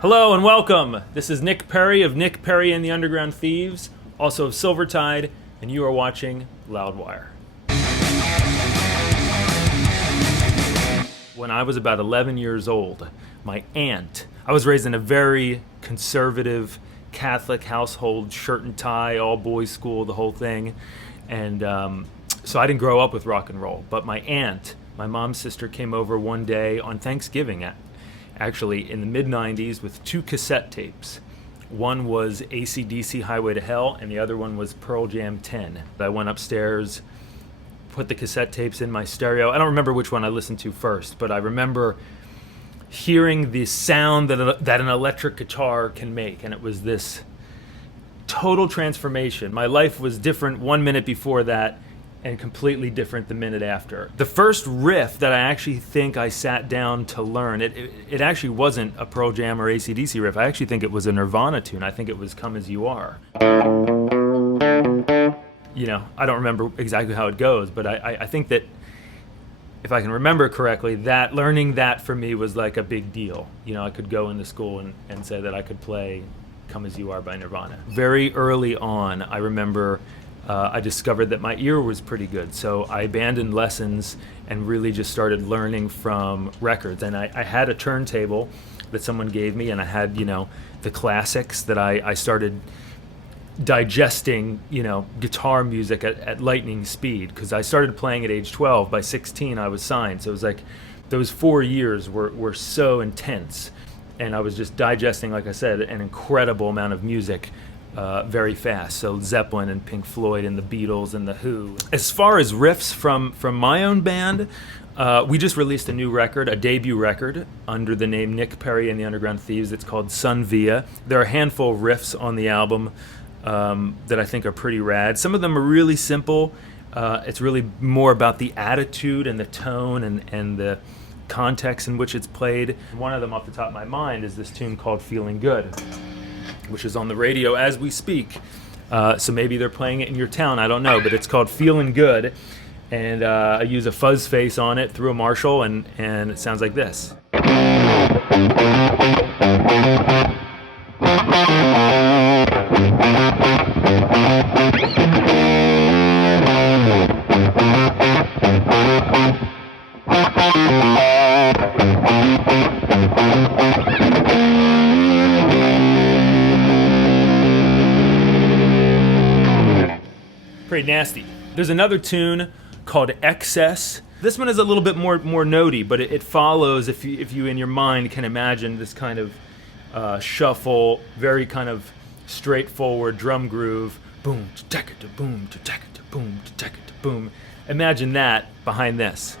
Hello and welcome. This is Nick Perri of Nick Perri and the Underground Thieves, also of Silvertide, and you are watching Loudwire. When I was about 11 years old, my aunt, I was raised in a very conservative Catholic household, shirt and tie, all boys school, the whole thing. And so I didn't grow up with rock and roll. But my aunt, my mom's sister, came over one day on Thanksgiving, actually in the mid-90s, with two cassette tapes. One was AC/DC Highway to Hell, and the other one was Pearl Jam 10. I went upstairs, put the cassette tapes in my stereo. I don't remember which one I listened to first, but I remember hearing the sound that an electric guitar can make, and it was this total transformation. My life was different 1 minute before that and completely different the minute after. The first riff that I actually think I sat down to learn, it actually wasn't a Pearl Jam or AC/DC riff. I actually think it was a Nirvana tune. I think it was Come As You Are. You know, I don't remember exactly how it goes, but I think that if I can remember correctly, that learning that for me was like a big deal. You know, I could go into school and say that I could play Come As You Are by Nirvana. Very early on, I remember I discovered that my ear was pretty good, so I abandoned lessons and really just started learning from records. And I had a turntable that someone gave me, and I had, you know, the classics that I started digesting, you know, guitar music at lightning speed, because I started playing at age 12. By 16 I was signed, so it was like those 4 years were so intense, and I was just digesting, like I said, an incredible amount of music very fast. So Zeppelin and Pink Floyd and the Beatles and the Who. As far as riffs from my own band, we just released a new record, a debut record, under the name Nick Perri and the Underground Thieves. It's called Sun Via. There are a handful of riffs on the album that I think are pretty rad. Some of them are really simple. It's really more about the attitude and the tone and the context in which it's played. One of them off the top of my mind is this tune called Feeling Good, which is on the radio as we speak. So maybe they're playing it in your town, I don't know, but it's called Feeling Good. And I use a fuzz face on it through a Marshall, and it sounds like this. Pretty nasty. There's another tune called Excess. This one is a little bit more notey, but it follows, if you in your mind can imagine this kind of shuffle, very kind of straightforward drum groove. Boom, ta-taka, boom, ta-taka, boom, ta-taka, boom. Imagine that behind this.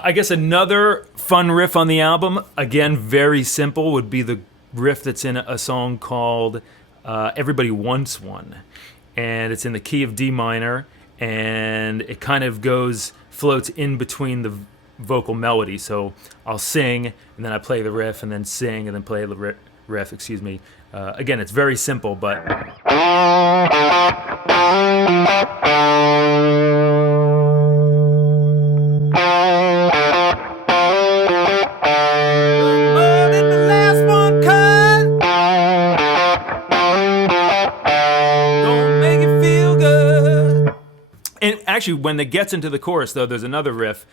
I guess another fun riff on the album, again very simple, would be the riff that's in a song called Everybody Wants One. And it's in the key of D minor, and it kind of floats in between the vocal melody. So I'll sing, and then I play the riff, and then sing, and then play the riff, excuse me. Again, it's very simple, but... And actually, when it gets into the chorus, though, there's another riff.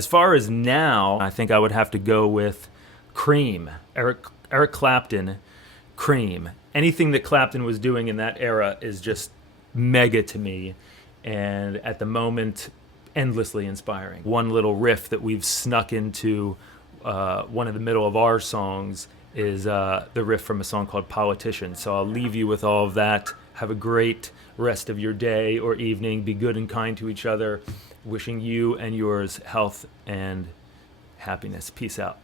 As far as now, I think I would have to go with Cream, Eric Clapton, Cream. Anything that Clapton was doing in that era is just mega to me, and at the moment, endlessly inspiring. One little riff that we've snuck into one of the middle of our songs is the riff from a song called Politician. So I'll leave you with all of that. Have a great rest of your day or evening. Be good and kind to each other. Wishing you and yours health and happiness. Peace out.